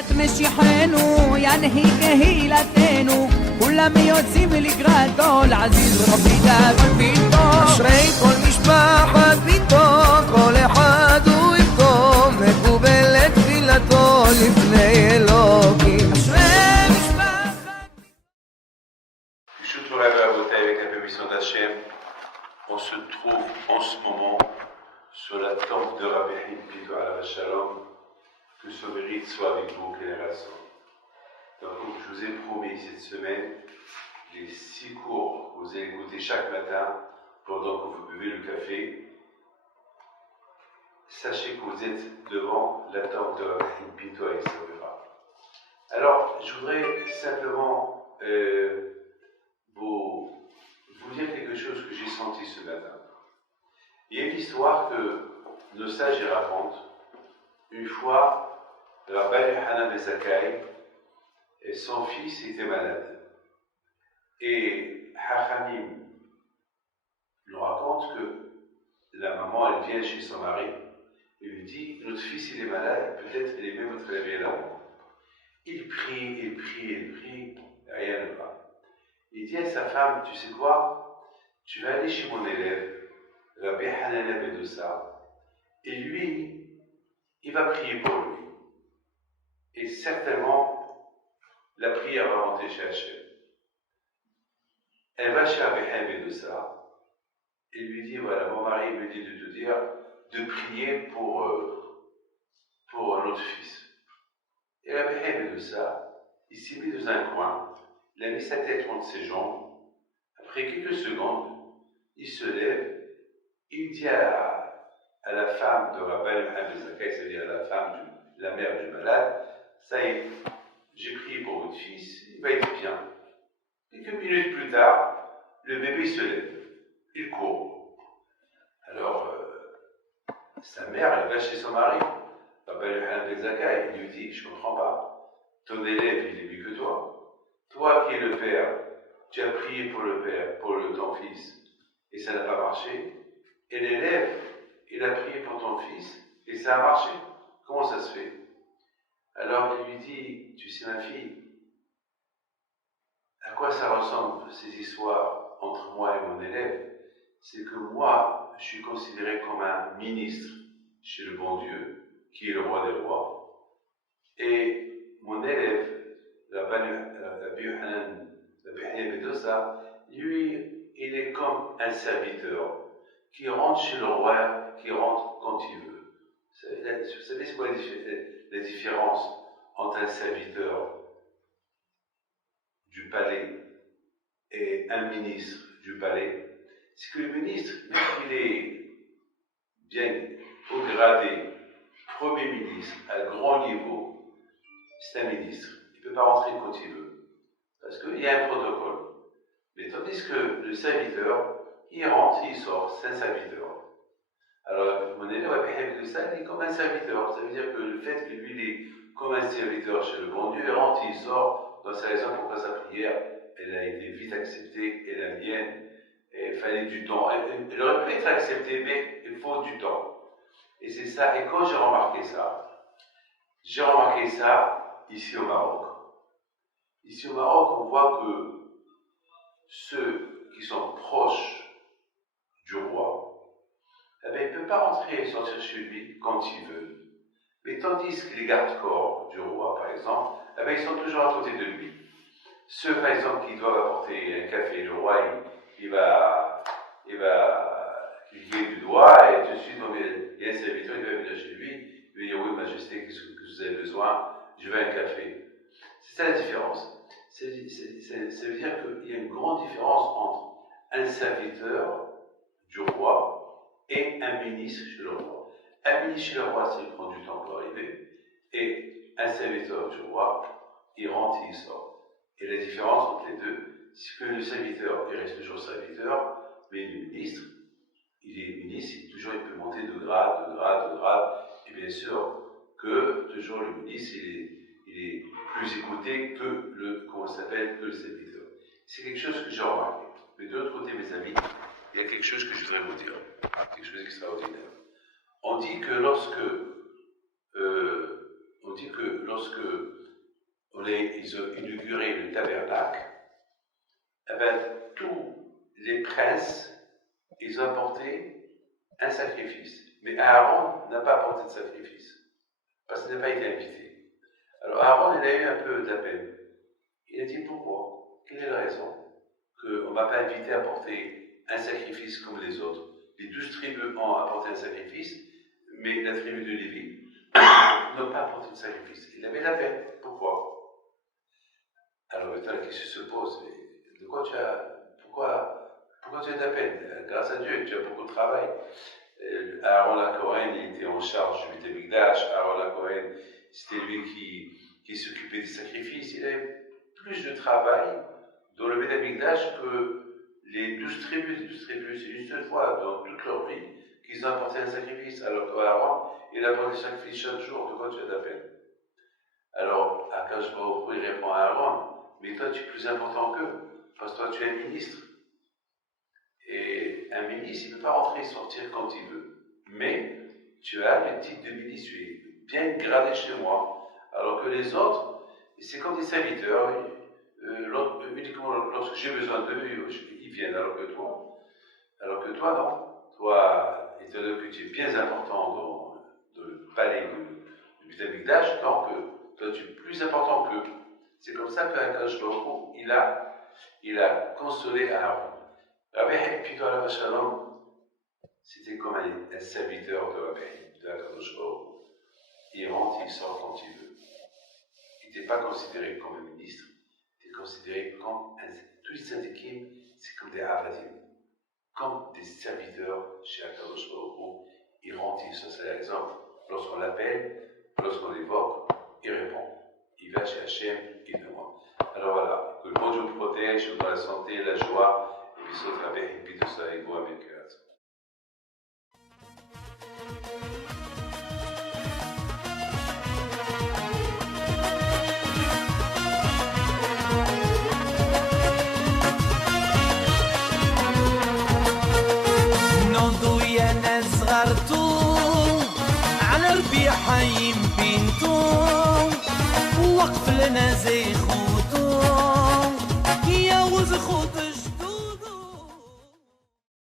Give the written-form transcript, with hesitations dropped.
קצת משיחנו, ינהיג קהילתנו, כולם יוצאים לקראתו, לעזיז רבי דאגון ביתו. אשרי כל משפחת ביתו, כל אחד הוא איתו, מקובלת תפילתו לפני אלוקים. אשרי משפחת Je te rêve à voter avec la permission d'Hachem. On se trouve en ce moment sur la tombe de Rabbi Hippido à Shalom. Que ce mérite soit avec vous, génération. Donc, je vous ai promis cette semaine les 6 cours que vous allez écouter chaque matin pendant que vous buvez le café. Sachez que vous êtes devant la tombe de Rabbi Hippido à Issabera. Alors, je voudrais simplement vous dire quelque chose que j'ai senti ce matin. Il y a une histoire que nos sages racontent. Une fois, Rabbi Yochanan ben Zakkai et son fils étaient malades. Et Hachamim nous raconte que la maman, elle vient chez son mari et lui dit, notre fils il est malade, peut-être il est même votre réveil là. Il prie, rien ne va. Il dit à sa femme, tu sais quoi, tu vas aller chez mon élève, Rabbi Hanana ben Dossa, et lui, il va prier pour lui. Et certainement, la prière va monter chez Hachem. Elle va chez Rabbi Hanana ben Dossa, et lui dit, voilà, mon mari me dit de te dire de prier pour notre fils. Et Rabbi Hanana ben Dossa, il s'est mis dans un coin, il a mis sa tête entre ses jambes. Après quelques secondes, il se lève, il dit à la femme de Rabbi Yochanan ben Zakkai, c'est-à-dire à la femme, la mère du malade, ça y est, j'ai prié pour votre fils, il va être bien. Quelques minutes plus tard, le bébé se lève, il court. Alors, sa mère, elle va chez son mari, Rabbi Yochanan ben Zakkai, il lui dit, je ne comprends pas, ton élève, il est mieux que toi. Toi qui es le père, tu as prié pour le père, pour ton fils, et ça n'a pas marché. Et l'élève, il a prié pour ton fils, et ça a marché. Comment ça se fait? Alors il lui dit, tu sais ma fille, à quoi ça ressemble ces histoires entre moi et mon élève? C'est que moi, je suis considéré comme un ministre chez le bon Dieu, qui est le roi des rois, et mon élève, Rabbi Yochanan ben Dossa, lui, il est comme un serviteur qui rentre chez le roi, qui rentre quand il veut. Vous savez c'est quoi la différence entre un serviteur du palais et un ministre du palais? C'est que le ministre, même qu'il est bien haut gradé, premier ministre, à grand niveau, c'est un ministre. Il ne peut pas rentrer quand il veut. Parce qu'il y a un protocole. Mais tandis que le serviteur, il rentre, il sort, c'est un serviteur. Alors, mon élève a ça, il est comme un serviteur. Ça veut dire que le fait que lui, il est comme un serviteur chez le bon Dieu, il rentre, il sort, dans sa raison pourquoi sa prière, elle a été vite acceptée, et la mienne, et il fallait du temps. Elle aurait pu être acceptée, mais il faut du temps. Et c'est ça. Et quand j'ai remarqué ça ici au Maroc. Ici au Maroc, on voit que ceux qui sont proches du roi, eh bien, il ne peut pas rentrer et sortir chez lui quand il veut. Mais tandis que les gardes-corps du roi, par exemple, eh bien, ils sont toujours à côté de lui. Ceux, par exemple, qui doivent apporter un café, le roi, il va cliquer du doigt et tout de suite, il y a un serviteur, il va venir chez lui, il va dire, oui, majesté, qu'est-ce que vous avez besoin? Je veux un café. C'est ça la différence. Ça veut dire qu'il y a une grande différence entre un serviteur du roi et un ministre chez le roi. Un ministre chez le roi, ça lui prend du temps pour arriver, et un serviteur du roi, il rentre et il sort. Et la différence entre les deux, c'est que le serviteur, il reste toujours serviteur, mais le ministre, il est ministre, il peut monter de grade, et bien sûr que toujours le ministre, il est plus écouté que le serviteur. C'est quelque chose que j'ai remarqué. Mais de l'autre côté, mes amis, il y a quelque chose que je voudrais vous dire, quelque chose d'extraordinaire. On dit que lorsque ils ont inauguré le tabernacle, eh ben, tous les princes, ils ont apporté un sacrifice. Mais Aaron n'a pas apporté de sacrifice, parce qu'il n'a pas été invité. Alors Aaron, il a eu un peu de la peine. Il a dit pourquoi? Quelle est la raison? Qu'on ne m'a pas invité à apporter un sacrifice comme les autres. Les 12 tribus ont apporté un sacrifice, mais la tribu de Lévi n'a pas apporté de sacrifice. Il avait la peine. Pourquoi? Alors maintenant, la question se pose, de quoi tu as... Pourquoi tu as de la peine? Grâce à Dieu, tu as beaucoup de travail. Aaron la Cohen, il était en charge du Beth Amikdash. Aaron la Cohen, c'était lui qui s'occupait des sacrifices. Il avait plus de travail dans le Beth Amikdash que les 12 tribus. Les 12 tribus, c'est une seule fois dans toute leur vie qu'ils ont apporté un sacrifice. Alors qu'Aaron, il a apporté un sacrifice chaque jour. De quoi tu as de la peine? Alors, Akash Baruch Hu, il répond à Aaron, mais toi, tu es plus important qu'eux, parce que toi, tu es un ministre. Et un ministre, il ne peut pas rentrer et sortir quand il veut. Mais tu as le titre de ministre, tu es bien gradé chez moi. Alors que les autres, c'est comme des serviteurs. Uniquement lorsque j'ai besoin d'eux, ils viennent. Alors que toi, non. Toi, étant donné que tu es bien important dans le palais du Beth Amikdash, tant que toi, tu es plus important qu'eux. C'est comme ça qu'Akash Baruch Hu, il a consolé Aaron. Rabbi Haïm Pito Alav Shalom, c'était comme un serviteur de Rabbi Haïm, de Akadosh Baruch Hu. Il rentre, il sort quand il veut. Il n'était pas considéré comme un ministre, il était considéré comme tous les syndiqués, c'est comme des avadim, comme des serviteurs chez Akadosh Baruch Hu. Il rentre, il sort, c'est l'exemple. Lorsqu'on l'appelle, lorsqu'on l'évoque, il répond. Il va chez Hachem, il demande. Alors voilà, que le bon Dieu vous protège dans la santé, la joie. Et puis, sauf Rabbi Haïm Pito Alav avec نوضوا يا ناس صغرتوا على ربيع حيم بنتو وقف لنا زي خوتو يا وز خوتو